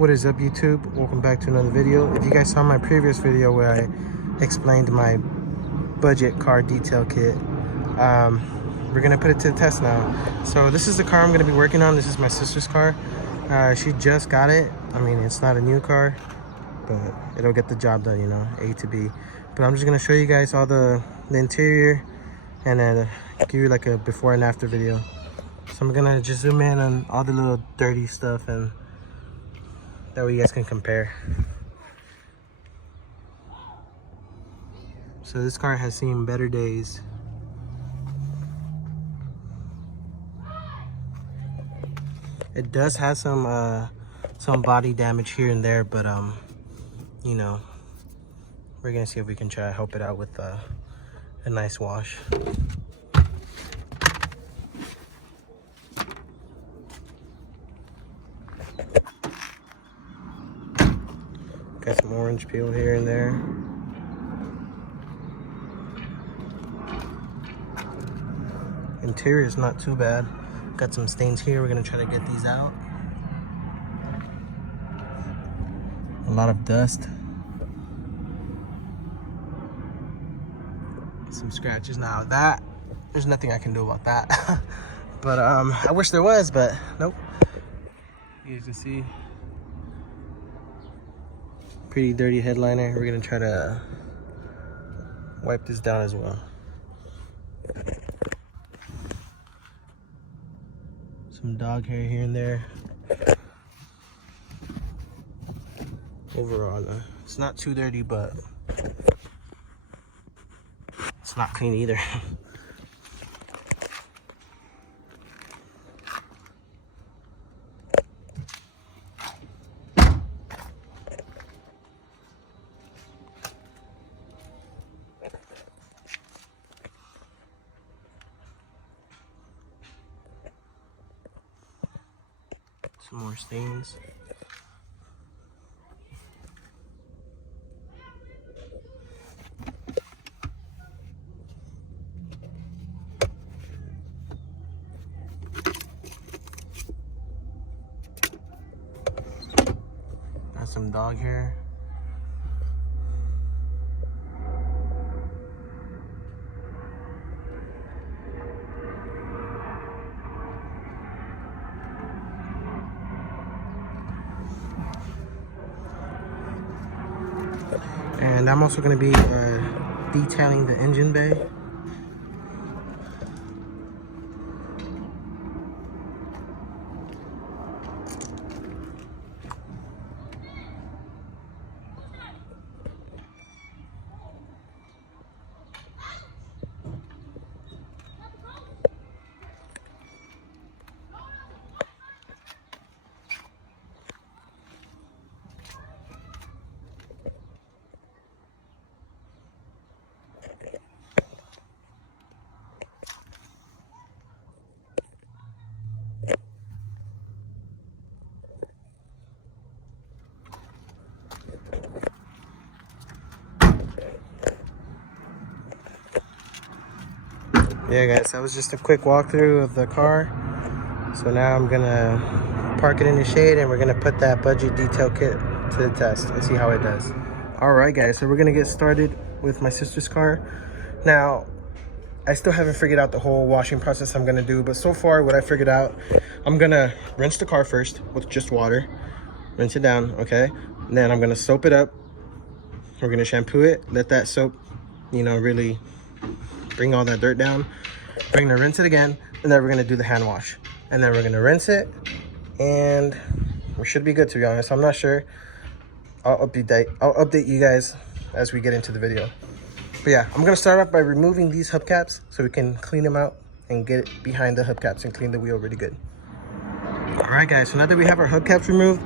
What is up, YouTube? Welcome back to another video. If you guys saw my previous video where I explained my budget car detail kit, we're gonna put it to the test now. So this is the car I'm gonna be working on. This is my sister's car. She just got it. I mean, it's not a new car, but it'll get the job done, you know, A to B. But I'm just gonna show you guys all the interior and then give you like a before and after video. So I'm gonna just zoom in on all the little dirty stuff, and that way you guys can compare. So this car has seen better days. It does have some body damage here and there, but you know, we're gonna see if we can try to help it out with a nice wash. Got some orange peel here and there. Interior is not too bad. Got some stains here. We're gonna try to get these out. A lot of dust. Some scratches. Now that, there's nothing I can do about that. But I wish there was, but nope. You guys can see. Pretty dirty headliner. We're gonna try to wipe this down as well. Some dog hair here and there. Overall, it's not too dirty, but it's not clean either. Some more stains. Got some dog hair. And I'm also going to be detailing the engine bay. Yeah guys, that was just a quick walkthrough of the car. So now I'm gonna park it in the shade and we're gonna put that budget detail kit to the test and see how it does. All right guys, so we're gonna get started with my sister's car. Now, I still haven't figured out the whole washing process I'm gonna do, but so far what I figured out, I'm gonna rinse the car first with just water, rinse it down, okay? And then I'm gonna soap it up. We're gonna shampoo it, let that soap, you know, really bring all that dirt down. We're gonna rinse it again, and then we're gonna do the hand wash. And then we're gonna rinse it, and we should be good, to be honest. I'm not sure. I'll update you guys as we get into the video. But yeah, I'm gonna start off by removing these hubcaps so we can clean them out and get behind the hubcaps and clean the wheel really good. All right guys, so now that we have our hubcaps removed,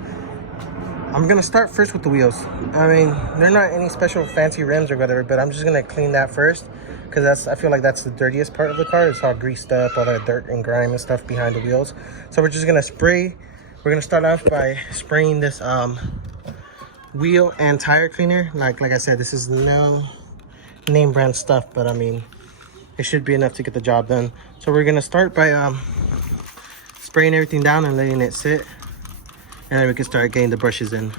I'm gonna start first with the wheels. I mean, they're not any special fancy rims or whatever, but I'm just gonna clean that first, because I feel like that's the dirtiest part of the car. It's all greased up, all that dirt and grime and stuff behind the wheels. So we're just gonna spray. We're gonna start off by spraying this wheel and tire cleaner. Like I said, this is no name brand stuff, but I mean, it should be enough to get the job done. So we're gonna start by spraying everything down and letting it sit. and then we can start getting the brushes in.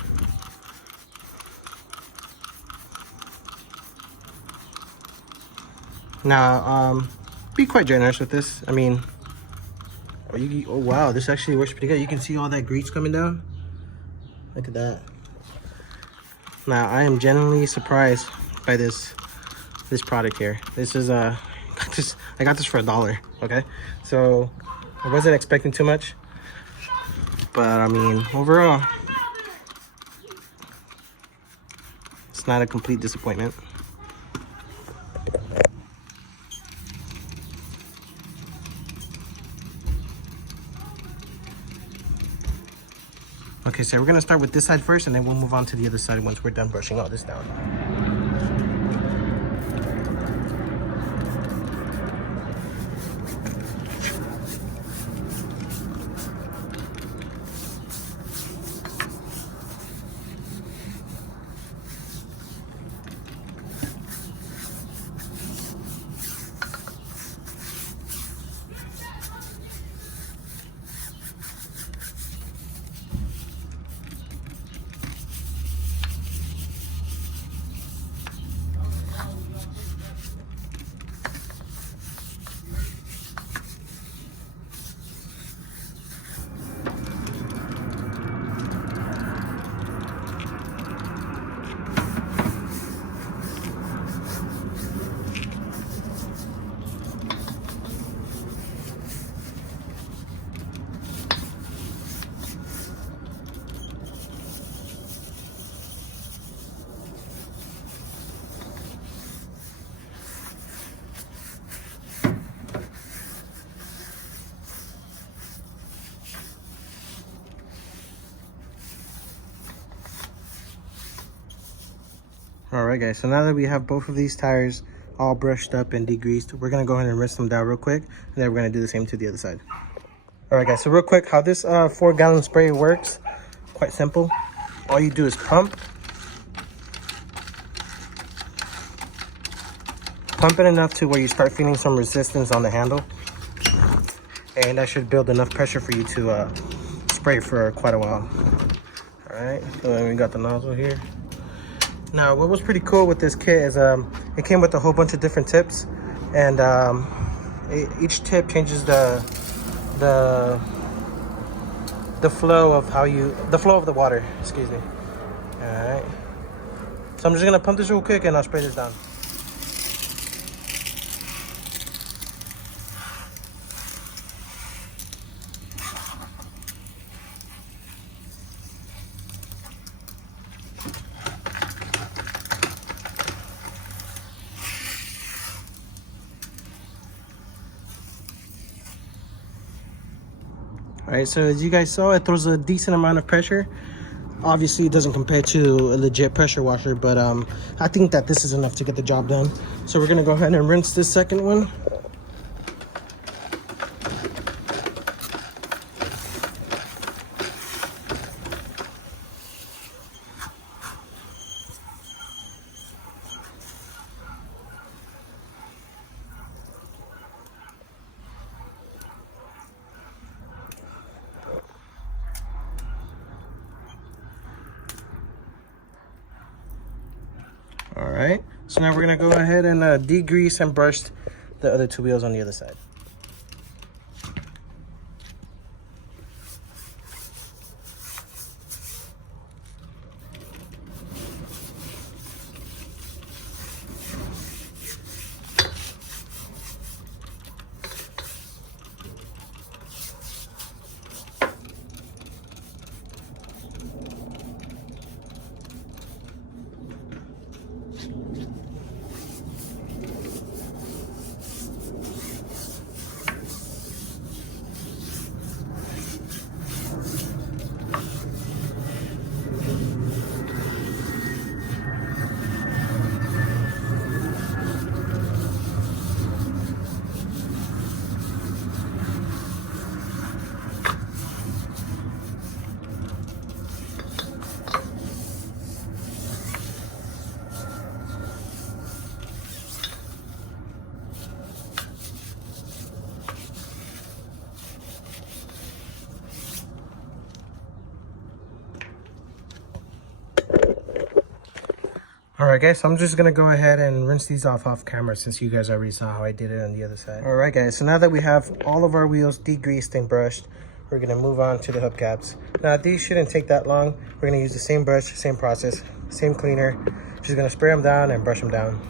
Now, be quite generous with this. I mean, oh wow, this actually works pretty good. You can see all that grease coming down. Look at that. Now, I am genuinely surprised by this product here. This is I got this for $1. Okay, so I wasn't expecting too much, but I mean, overall, it's not a complete disappointment. Okay, so we're gonna start with this side first, and then we'll move on to the other side once we're done brushing all this down. Alright guys, so now that we have both of these tires all brushed up and degreased, we're going to go ahead and rinse them down real quick, and then we're going to do the same to the other side. Alright guys, so real quick, how this 4-gallon spray works, quite simple. All you do is pump it enough to where you start feeling some resistance on the handle, and that should build enough pressure for you to spray for quite a while. Alright, so then we got the nozzle here. Now, what was pretty cool with this kit is it came with a whole bunch of different tips, and each tip changes the flow of the water. Excuse me. All right. So I'm just gonna pump this real quick, and I'll spray this down. Alright, so as you guys saw, it throws a decent amount of pressure. Obviously, it doesn't compare to a legit pressure washer, but I think that this is enough to get the job done. So we're going to go ahead and rinse this second one. All right, so now we're gonna go ahead and degrease and brush the other two wheels on the other side. Alright guys, so I'm just gonna go ahead and rinse these off camera since you guys already saw how I did it on the other side. Alright guys, so now that we have all of our wheels degreased and brushed, we're gonna move on to the hubcaps. Now these shouldn't take that long. We're gonna use the same brush, same process, same cleaner. Just gonna spray them down and brush them down.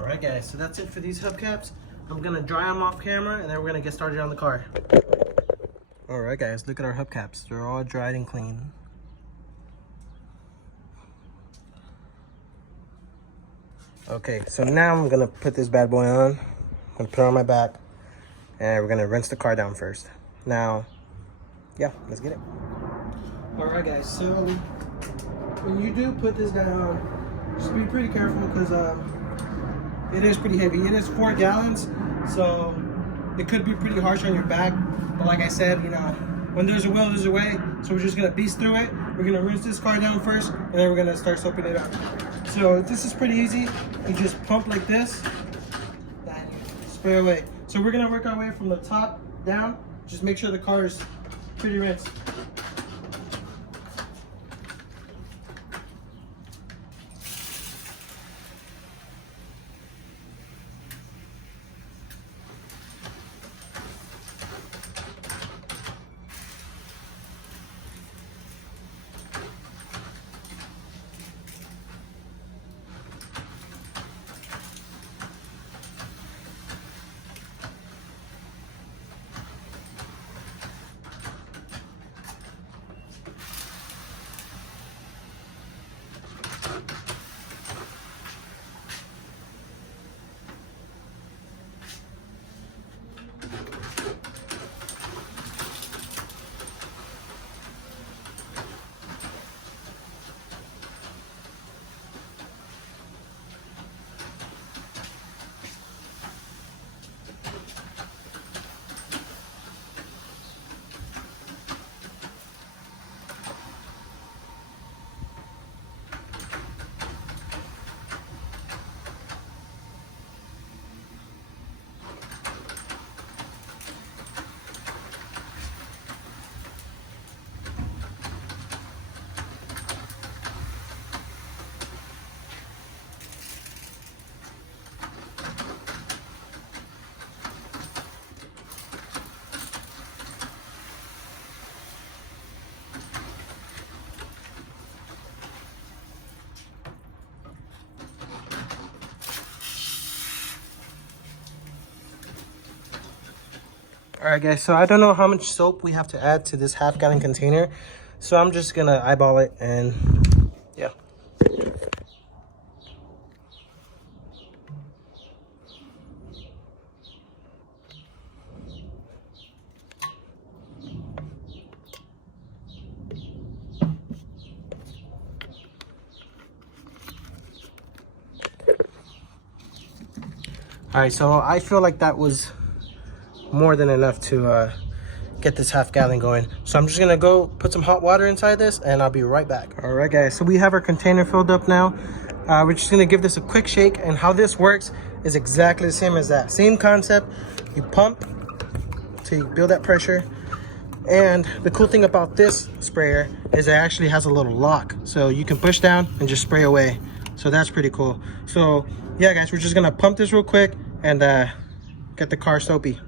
Alright guys, so that's it for these hubcaps. I'm gonna dry them off camera and then we're gonna get started on the car. Alright guys, look at our hubcaps. They're all dried and clean. Okay, so now I'm gonna put this bad boy on. I'm gonna put it on my back and we're gonna rinse the car down first. Now, yeah, let's get it. Alright guys, so when you do put this down, just be pretty careful because it is pretty heavy. It is 4 gallons, so it could be pretty harsh on your back. But like I said, you know, when there's a will, there's a way. So we're just gonna beast through it. We're gonna rinse this car down first, and then we're gonna start soaping it up. So this is pretty easy. You just pump like this, and you spray away. So we're gonna work our way from the top down. Just make sure the car is pretty rinsed. All right, guys, so I don't know how much soap we have to add to this half-gallon container, so I'm just gonna eyeball it, and yeah. All right, so I feel like that was more than enough to get this half-gallon going. So I'm just gonna go put some hot water inside this, and I'll be right back. All right, guys, so we have our container filled up now. We're just gonna give this a quick shake, and how this works is exactly the same as that. Same concept. You pump to build that pressure. And the cool thing about this sprayer is it actually has a little lock, so you can push down and just spray away. So that's pretty cool. So yeah, guys, we're just gonna pump this real quick and get the car soapy.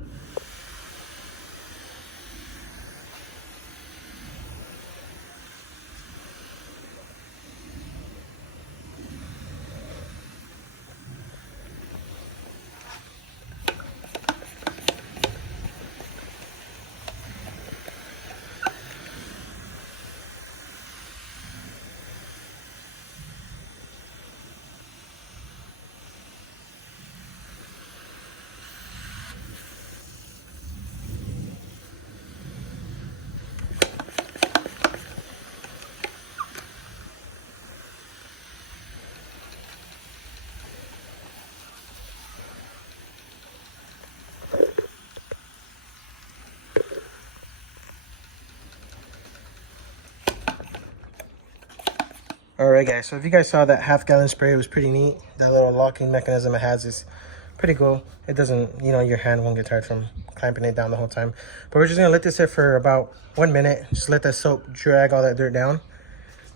All right, guys, so if you guys saw that half-gallon spray, it was pretty neat. That little locking mechanism it has is pretty cool. It doesn't, you know, your hand won't get tired from clamping it down the whole time. But we're just gonna let this sit for about 1 minute. Just let that soap drag all that dirt down.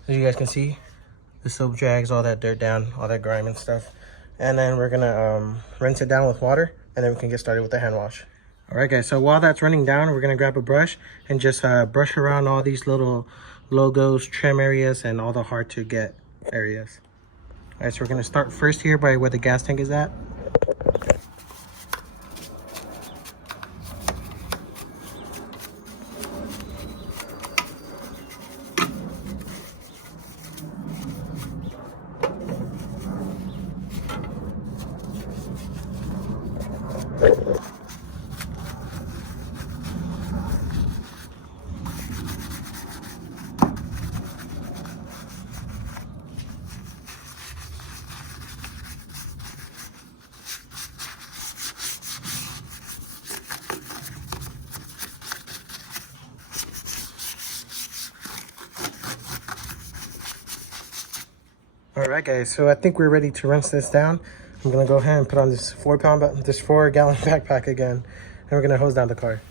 As you guys can see, the soap drags all that dirt down, all that grime and stuff. And then we're gonna rinse it down with water, and then we can get started with the hand wash. All right, guys, so while that's running down, we're gonna grab a brush and just brush around all these little logos, trim areas, and all the hard to get areas. All right, so we're gonna start first here by where the gas tank is at. All right, guys, so I think we're ready to rinse this down. I'm gonna go ahead and put on this 4-gallon backpack again, and we're gonna hose down the car.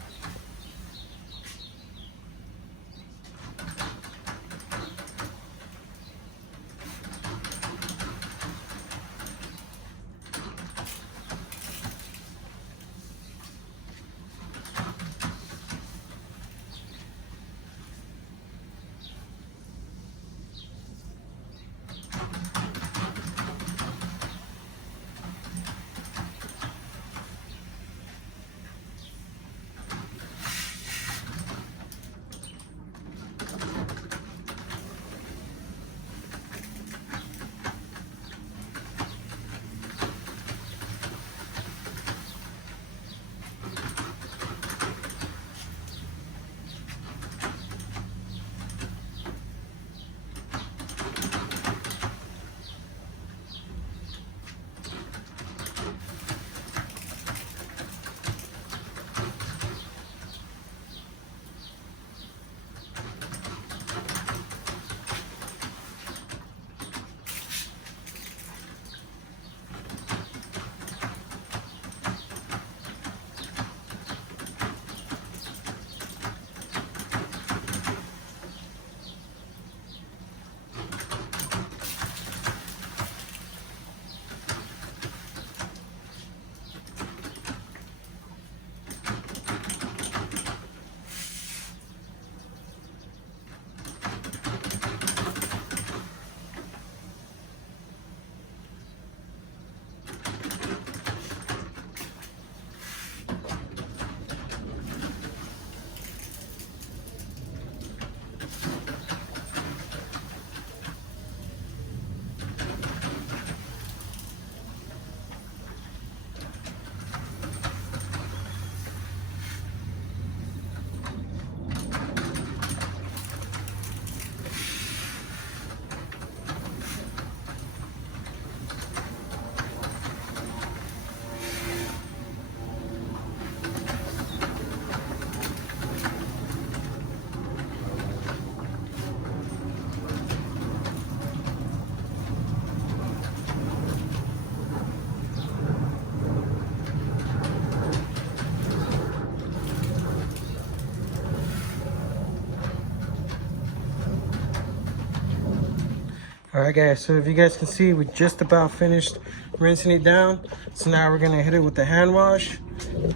All right, guys, so if you guys can see, we just about finished rinsing it down. So now we're gonna hit it with the hand wash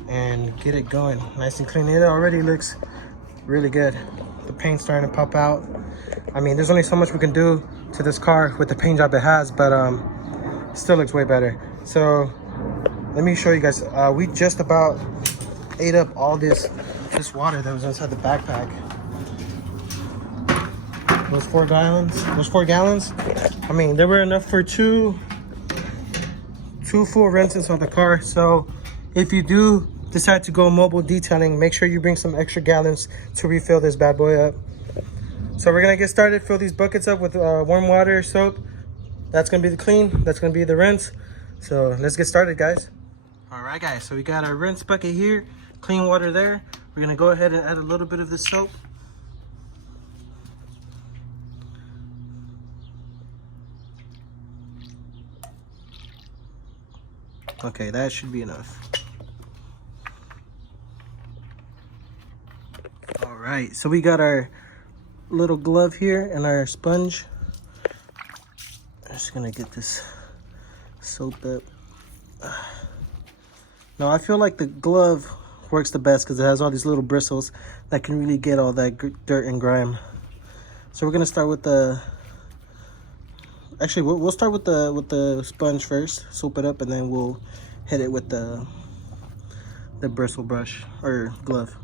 and get it going nice and clean. It already looks really good. The paint's starting to pop out. I mean, there's only so much we can do to this car with the paint job it has, but it still looks way better. So let me show you guys. We just about ate up all this water that was inside the backpack. Those 4 gallons. I mean, they were enough for two full rinses on the car. So if you do decide to go mobile detailing, make sure you bring some extra gallons to refill this bad boy up. So we're gonna get started. Fill these buckets up with warm water, soap. That's gonna be the clean, that's gonna be the rinse. So let's get started, guys. All right, guys, so we got our rinse bucket here, clean water there. We're gonna go ahead and add a little bit of the soap. Okay, that should be enough. All right, so we got our little glove here and our sponge. I'm just gonna get this soaped up. Now I feel like the glove works the best because it has all these little bristles that can really get all that dirt and grime. So we're gonna start with the, actually we'll start with the sponge first, soap it up, and then we'll hit it with the bristle brush or glove.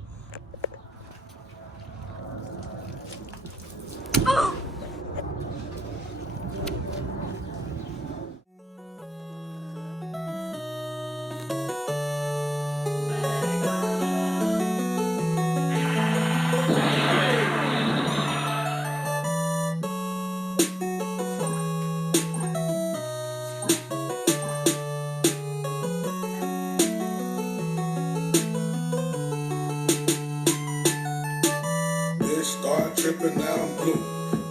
Start tripping, now I'm blue.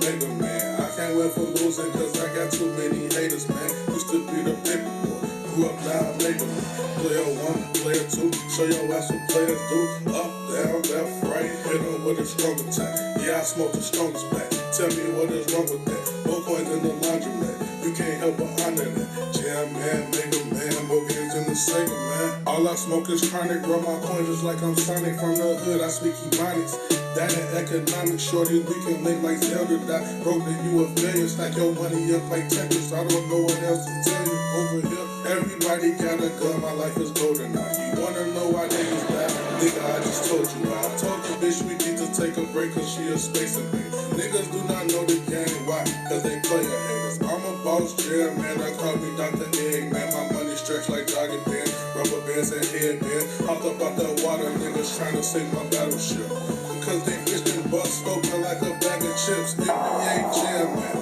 Mega man, I can't win for losing cause I got too many haters, man. Used to be the paper boy, grew up now I'm mega man. Player 1, player 2, show your ass what players do. Up, down, left, right, hit them with a strong attack. Yeah, I smoke the strongest back. Tell me what is wrong with that. No coins in the laundromat, you can't help but honor that. Jam man, mega man, more games in the Sega man. All I smoke is chronic, grow my coins just like I'm Sonic. From the hood, I speak Ebonics. That in economics, shorty, we can link like Zelda. That broke that you a failure, stack your money up like Tetris. I don't know what else to tell you. Over here, everybody got a gun, my life is golden now. You wanna know why niggas die? Nigga, I just told you. I told the bitch we need to take a break cause she a space invade. Niggas do not know the game, why? Cause they player haters. I'm a boss, jam, man, I call me Dr. Egg, man. My money stretched like jogging pants, rubber bands and headbands. Hopped up out that water, niggas trying to sink my battleship. Cause they bitch and bust open like a bag of chips. NBA jam, man.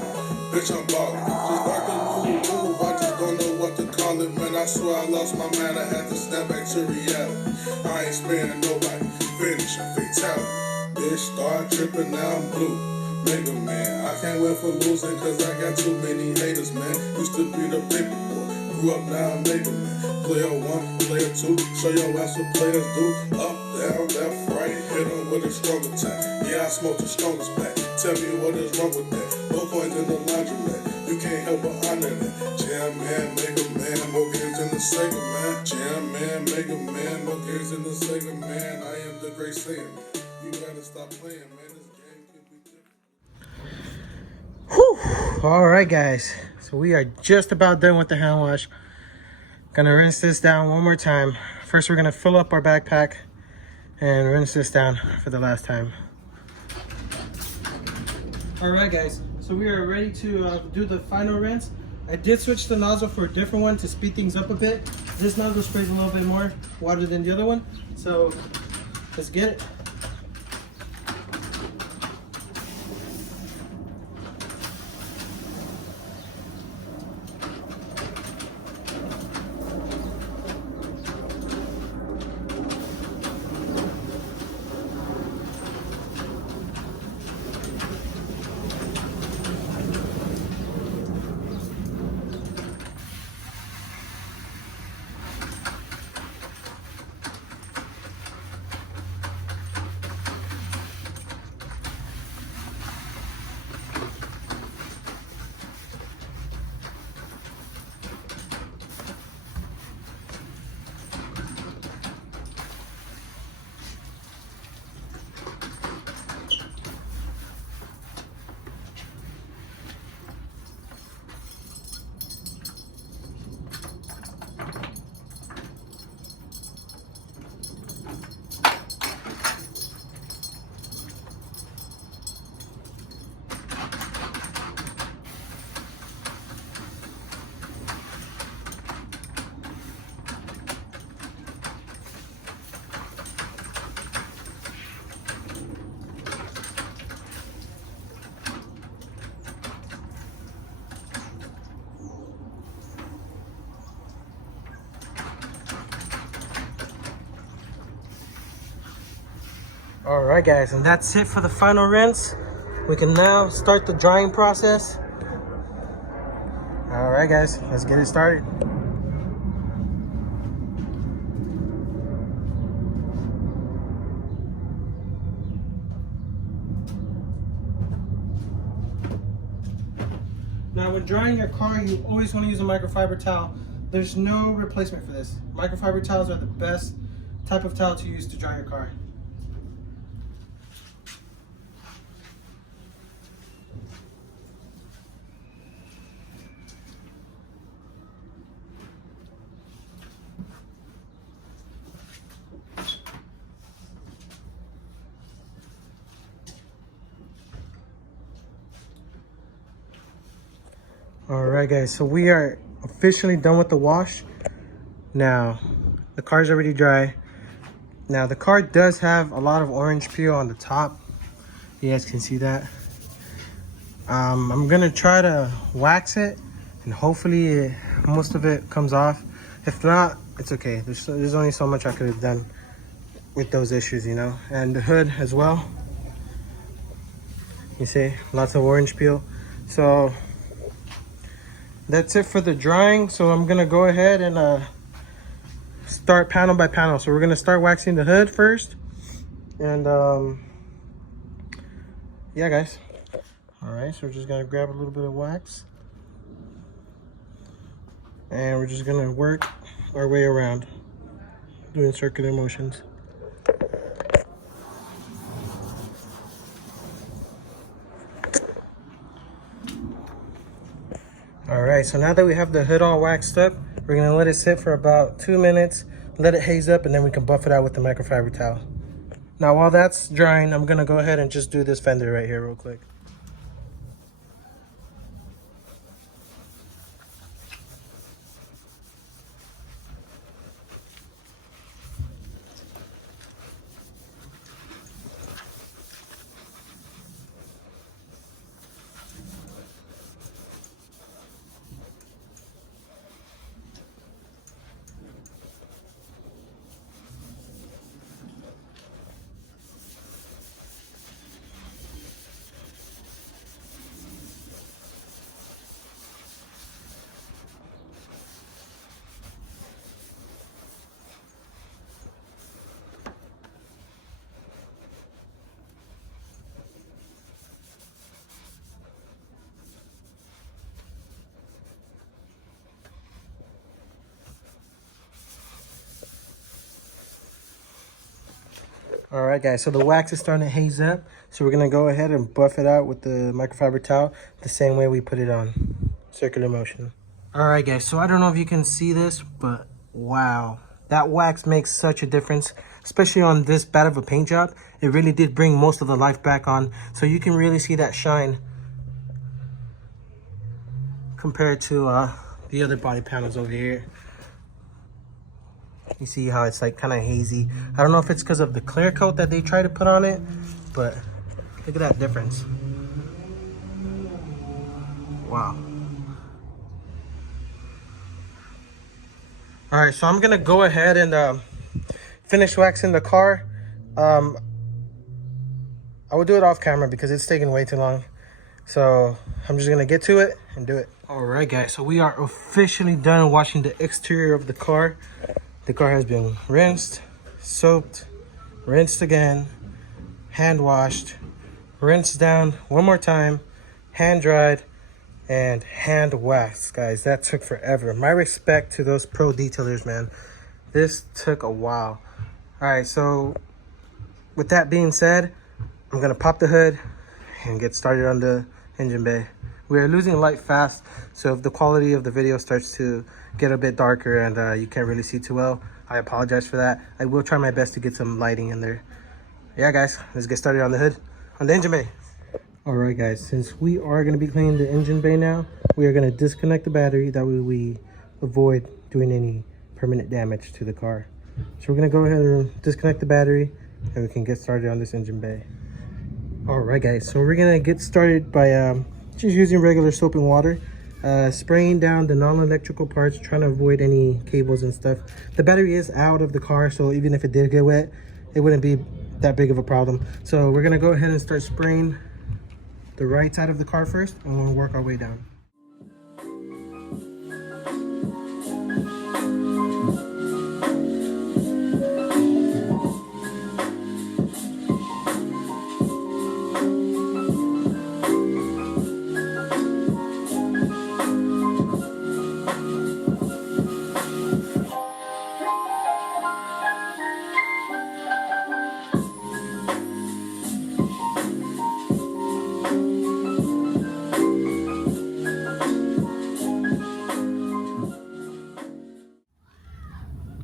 Bitch, I'm ballin'. Just start the new move. I just don't know what to call it, man. I swear I lost my mind. I had to snap back to reality. I ain't sparing nobody. Finish a fatality. Bitch, start tripping, now I'm blue. Mega man, I can't win for losing cause I got too many haters, man. Used to be the paper boy, grew up now I'm mega man. Player 1, player 2, show your ass what players do. Up, down, left, right, hit them with a strong attack. Yeah, I smoke the strongest back. Tell me what is wrong with that. No coins in the laundromat, you can't help but honor that. Jam man, mega man, more games in the Sega man. Jam man, mega man, more games in the Sega man. I am the great Saiyan. You gotta stop playing, man. This game can be different. Whew. All right, guys, so we are just about done with the hand wash. Gonna rinse this down one more time. First, we're gonna fill up our backpack and rinse this down for the last time. All right, guys, so we are ready to do the final rinse. I did switch the nozzle for a different one to speed things up a bit. This nozzle sprays a little bit more water than the other one, so let's get it. All right, guys, and that's it for the final rinse. We can now start the drying process. All right, guys, let's get it started. Now, when drying your car, you always want to use a microfiber towel. There's no replacement for this. Microfiber towels are the best type of towel to use to dry your car. All right, guys, so we are officially done with the wash. Now, the car's already dry. Now, the car does have a lot of orange peel on the top. You guys can see that. I'm gonna try to wax it, and hopefully most of it comes off. If not, it's okay. There's only so much I could have done with those issues, you know. And the hood as well. You see, lots of orange peel. So that's it for the drying. So I'm gonna go ahead and start panel by panel. So we're gonna start waxing the hood first, and yeah, guys. All right, so we're just gonna grab a little bit of wax, and we're just gonna work our way around, doing circular motions. All right, so now that we have the hood all waxed up, we're gonna let it sit for about 2 minutes, let it haze up, and then we can buff it out with the microfiber towel. Now, while that's drying, I'm gonna go ahead and just do this fender right here real quick. All right, guys, so the wax is starting to haze up. So we're gonna go ahead and buff it out with the microfiber towel the same way we put it on, circular motion. All right, guys, so I don't know if you can see this, but wow, that wax makes such a difference, especially on this bad of a paint job. It really did bring most of the life back on. So you can really see that shine compared to the other body panels over here. You see how it's like kind of hazy. I don't know if it's because of the clear coat that they try to put on it, but look at that difference. Wow. All right, so I'm gonna go ahead and finish waxing the car. I will do it off camera because it's taking way too long. So I'm just gonna get to it and do it. All right, guys, so we are officially done washing the exterior of the car. The car has been rinsed, soaped, rinsed again, hand washed, rinsed down one more time, hand dried, and hand waxed. Guys, that took forever. My respect to those pro detailers, man. This took a while. All right, so with that being said, I'm gonna pop the hood and get started on the engine bay. We are losing light fast, so if the quality of the video starts to get a bit darker and you can't really see too well, I apologize for that. I will try my best to get some lighting in there. Yeah, guys, let's get started on the hood, on the engine bay. All right, guys, since we are going to be cleaning the engine bay now, we are going to disconnect the battery. That way we avoid doing any permanent damage to the car. So we're going to go ahead and disconnect the battery and we can get started on this engine bay. All right, guys, so we're going to get started by just using regular soap and water, spraying down the non-electrical parts, trying to avoid any cables and stuff. The battery is out of the car, so even if it did get wet, it wouldn't be that big of a problem. So we're gonna go ahead and start spraying the right side of the car first, and we'll work our way down.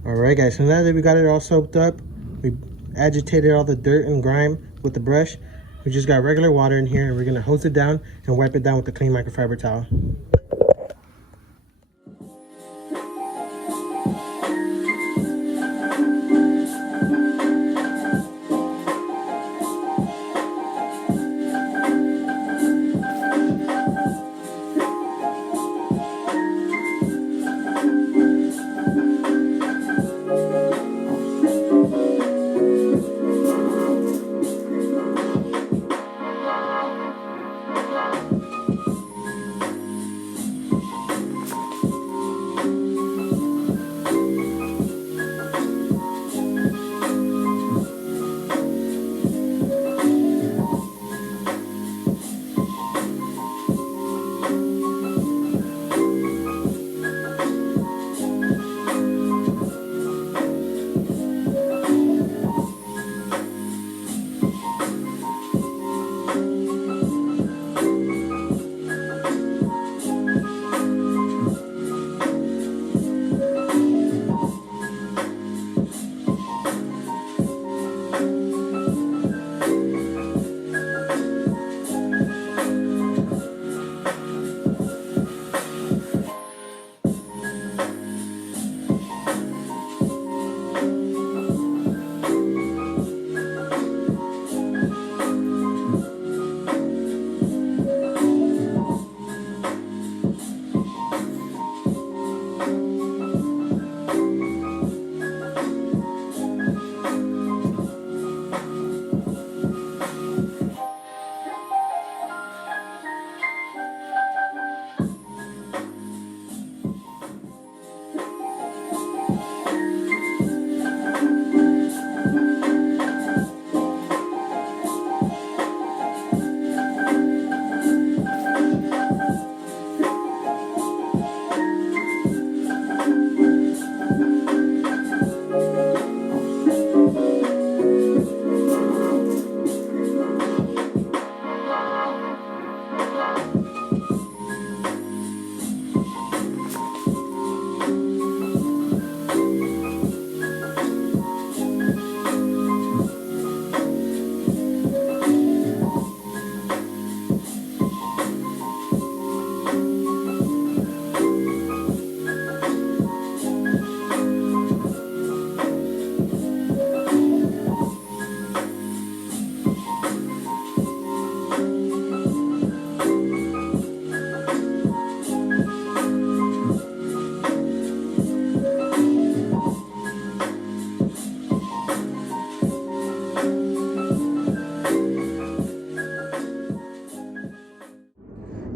Alright guys, so now that we got it all soaked up, we agitated all the dirt and grime with the brush. We just got regular water in here, and we're going to hose it down and wipe it down with the clean microfiber towel.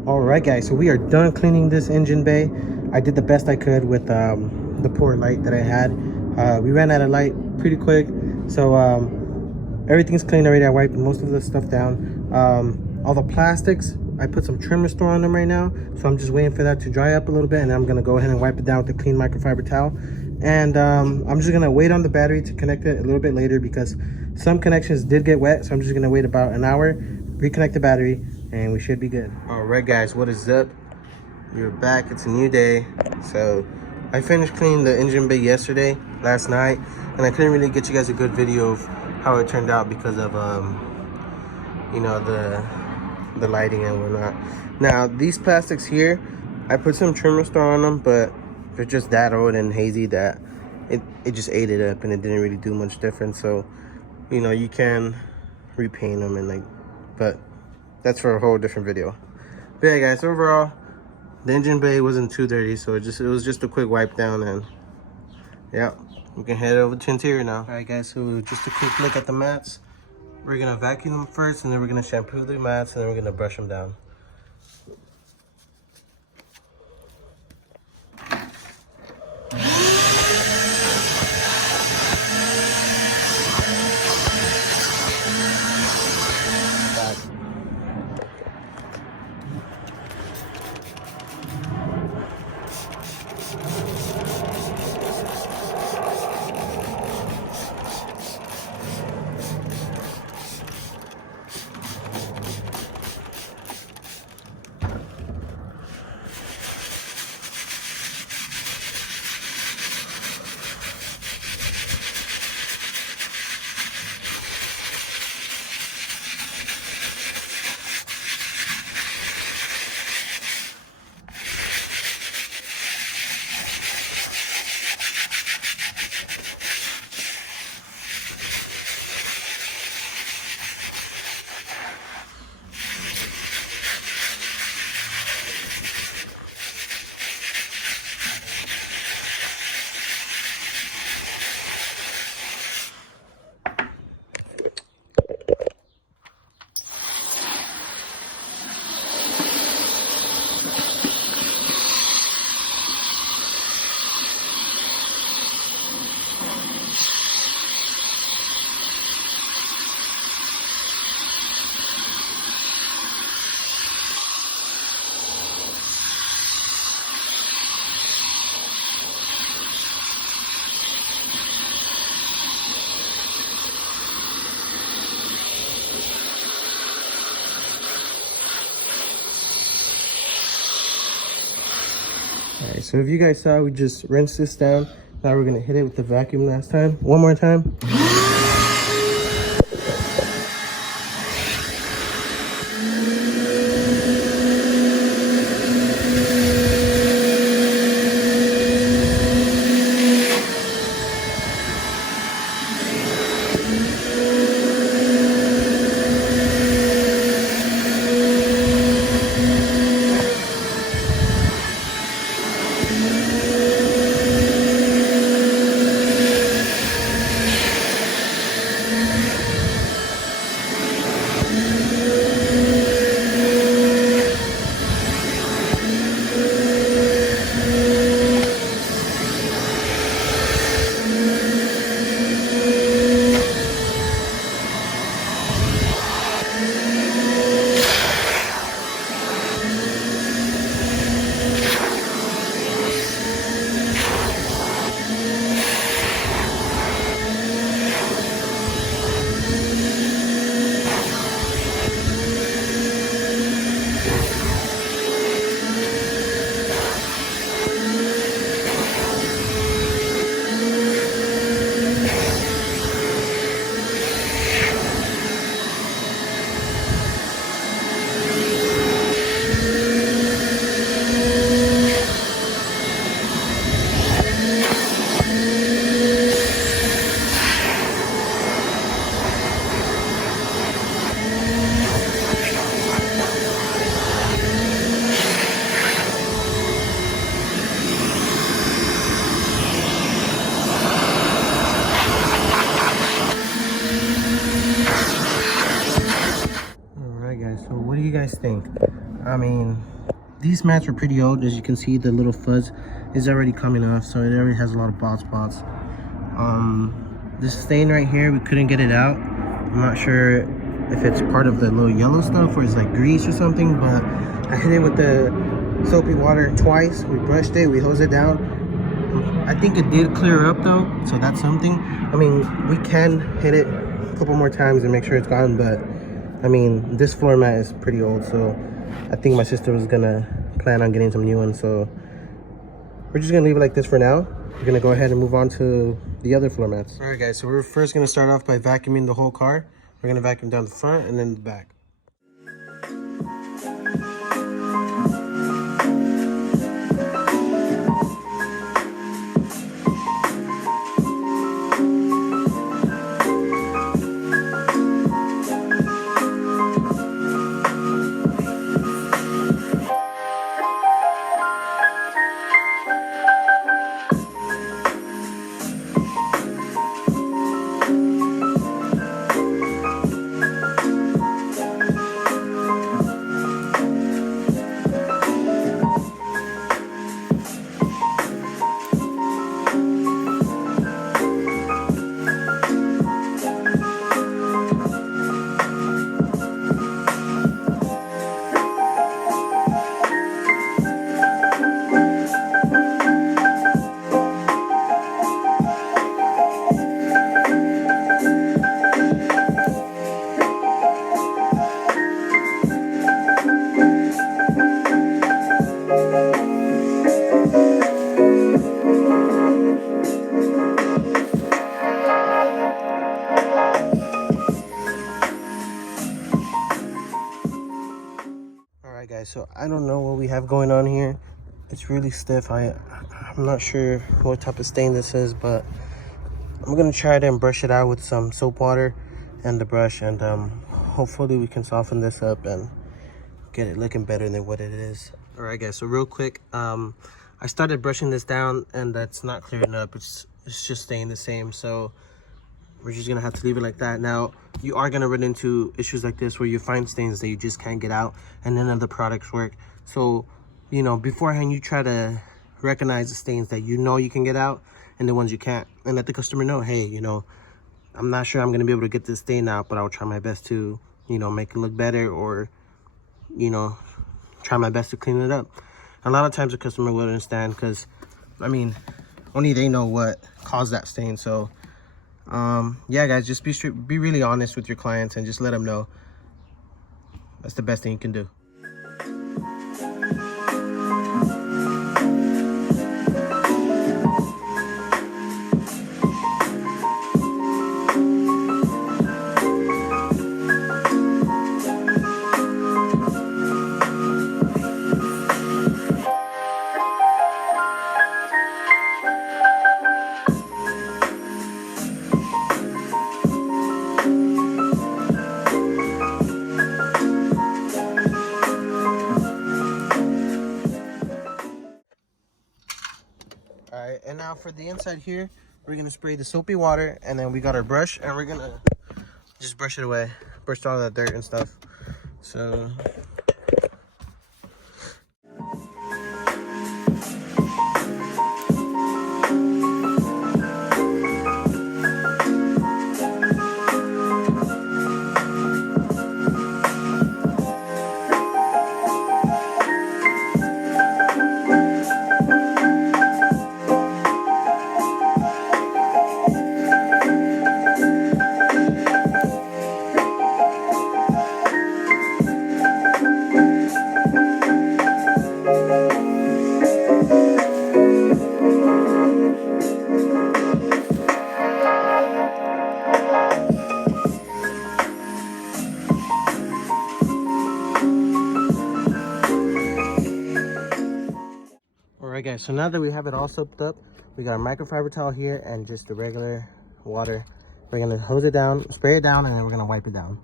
Alright guys, so we are done cleaning this engine bay. I did the best I could with the poor light that I had. We ran out of light pretty quick, so everything's clean already. I wiped most of the stuff down. All the plastics, I put some trim restore on them right now, so I'm just waiting for that to dry up a little bit, and I'm gonna go ahead and wipe it down with the clean microfiber towel. And I'm just gonna wait on the battery to connect it a little bit later, because some connections did get wet. So I'm just gonna wait about an hour, reconnect the battery, and we should be good. All right guys, what is up? We're back. It's a new day. So I finished cleaning the engine bay last night, and I couldn't really get you guys a good video of how it turned out because of you know, the lighting and whatnot. Now these plastics here, I put some trim restore on them, but they're just that old and hazy that it just ate it up, and it didn't really do much difference. So, you know, you can repaint them and like, but that's for a whole different video. But yeah guys, overall the engine bay wasn't too dirty, so it was just a quick wipe down, and yeah, we can head over to interior now. All right guys, so just a quick look at the mats. We're gonna vacuum them first, and then we're gonna shampoo the mats, and then we're gonna brush them down. Alright, so if you guys saw, we just rinsed this down. Now we're gonna hit it with the vacuum last time. One more time. So what do you guys think? I mean, these mats are pretty old. As you can see, the little fuzz is already coming off, so it already has a lot of bald spots. This stain right here, we couldn't get it out. I'm not sure if it's part of the little yellow stuff or it's like grease or something, but I hit it with the soapy water twice. We brushed it, we hosed it down. I think it did clear up though, so that's something. I mean, we can hit it a couple more times and make sure it's gone, but I mean, this floor mat is pretty old, so I think my sister was gonna plan on getting some new ones, so we're just gonna leave it like this for now. We're gonna go ahead and move on to the other floor mats. All right, guys, so we're first gonna start off by vacuuming the whole car. We're gonna vacuum down the front and then the back. guys, so I don't know what we have going on here. It's really stiff. I'm not sure what type of stain this is, but I'm gonna try it and brush it out with some soap water and the brush, and hopefully we can soften this up and get it looking better than what it is. All right guys, so real quick, I started brushing this down and that's not clearing up. It's just staying the same, so we're just gonna have to leave it like that. Now, you are gonna run into issues like this where you find stains that you just can't get out and none of the products work. So, you know, beforehand, you try to recognize the stains that you know you can get out and the ones you can't. And let the customer know, hey, you know, I'm not sure I'm gonna be able to get this stain out, but I'll try my best to, you know, make it look better, or, you know, try my best to clean it up. A lot of times the customer will understand because, I mean, only they know what caused that stain. So, yeah guys, just be really honest with your clients and just let them know. That's the best thing you can do. All right, and now for the inside here, we're gonna spray the soapy water, and then we got our brush, and we're gonna just brush it away, brush all that dirt and stuff. So alright guys, so now that we have it all soaked up, we got our microfiber towel here and just the regular water. We're gonna hose it down, spray it down, and then we're gonna wipe it down.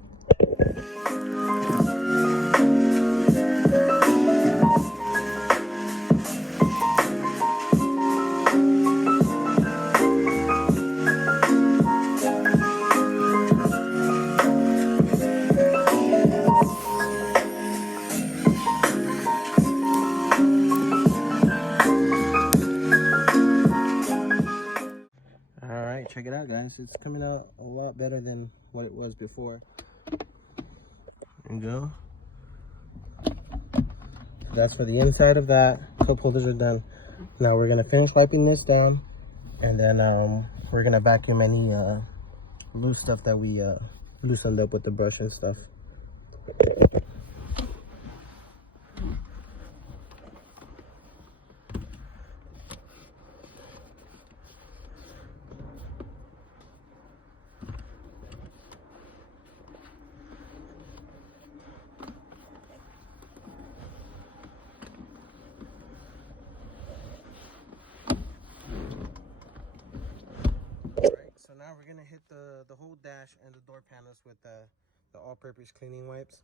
Alright, check it out guys, it's coming out a lot better than what it was before. There you go. That's for the inside of that. Cup holders are done. Now we're gonna finish wiping this down, and then we're gonna vacuum any loose stuff that we loosened up with the brush and stuff. So now we're gonna hit the whole dash and the door panels with the all-purpose cleaning wipes.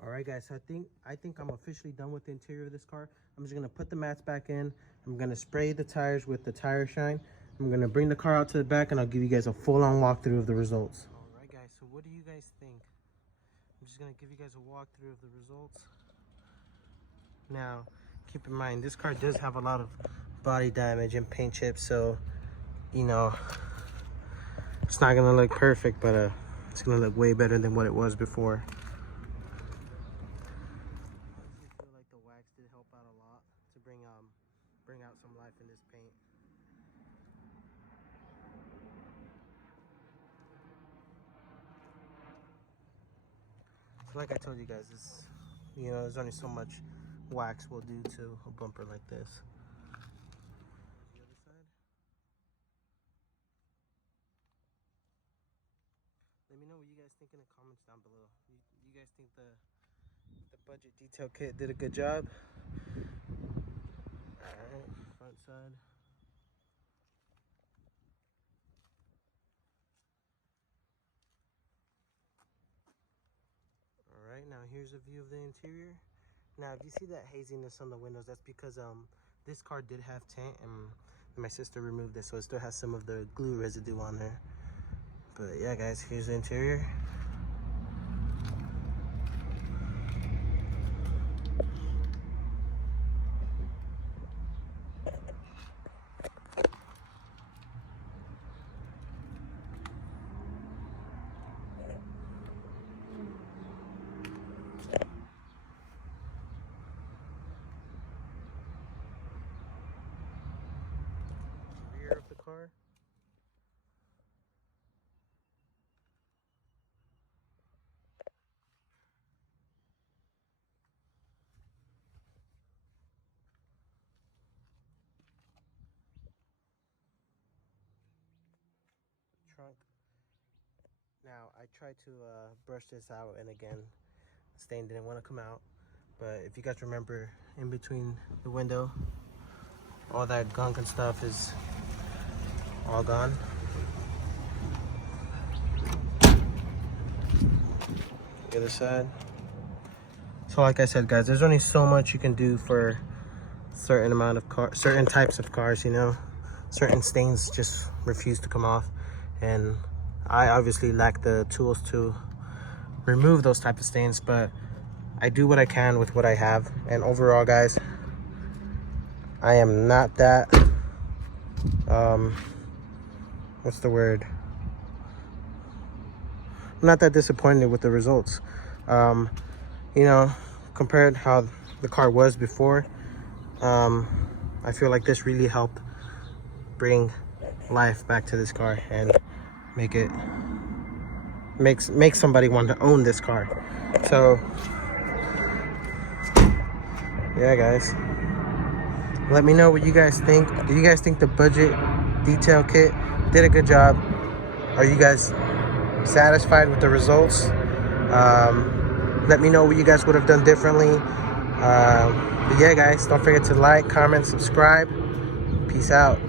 All right, guys. So I think I'm officially done with the interior of this car. I'm just gonna put the mats back in. I'm gonna spray the tires with the tire shine. I'm gonna bring the car out to the back, and I'll give you guys a full-on walkthrough of the results. All right, guys. So what do you guys think? I'm just gonna give you guys a walkthrough of the results. Now, keep in mind this car does have a lot of body damage and paint chips, so you know, it's not gonna look perfect, but it's gonna look way better than what it was before. I feel like the wax did help out a lot to bring out some life in this paint. So like I told you guys, this, you know, there's only so much wax will do to a bumper like this. The other side. Let me know what you guys think in the comments down below. You guys think the The budget detail kit did a good job. Alright, front side. Alright, now here's a view of the interior. Now, if you see that haziness on the windows, that's because this car did have tint, and my sister removed it, so it still has some of the glue residue on there. But yeah, guys, here's the interior. Rear of the car. Trunk. Now, I tried to brush this out, and again, stain didn't want to come out. But if you guys remember, in between the window, all that gunk and stuff is all gone. The other side. So like I said, guys, there's only so much you can do for certain types of cars, you know. Certain stains just refuse to come off, and I obviously lack the tools to remove those type of stains, but I do what I can with what I have. And overall, guys, I am not that what's the word? I'm not that disappointed with the results. You know, compared how the car was before, I feel like this really helped bring life back to this car and make somebody want to own this car. So yeah, guys, let me know what you guys think. Do you guys think the budget detail kit did a good job? Are you guys satisfied with the results? Let me know what you guys would have done differently. But yeah, guys, don't forget to like, comment, subscribe. Peace out.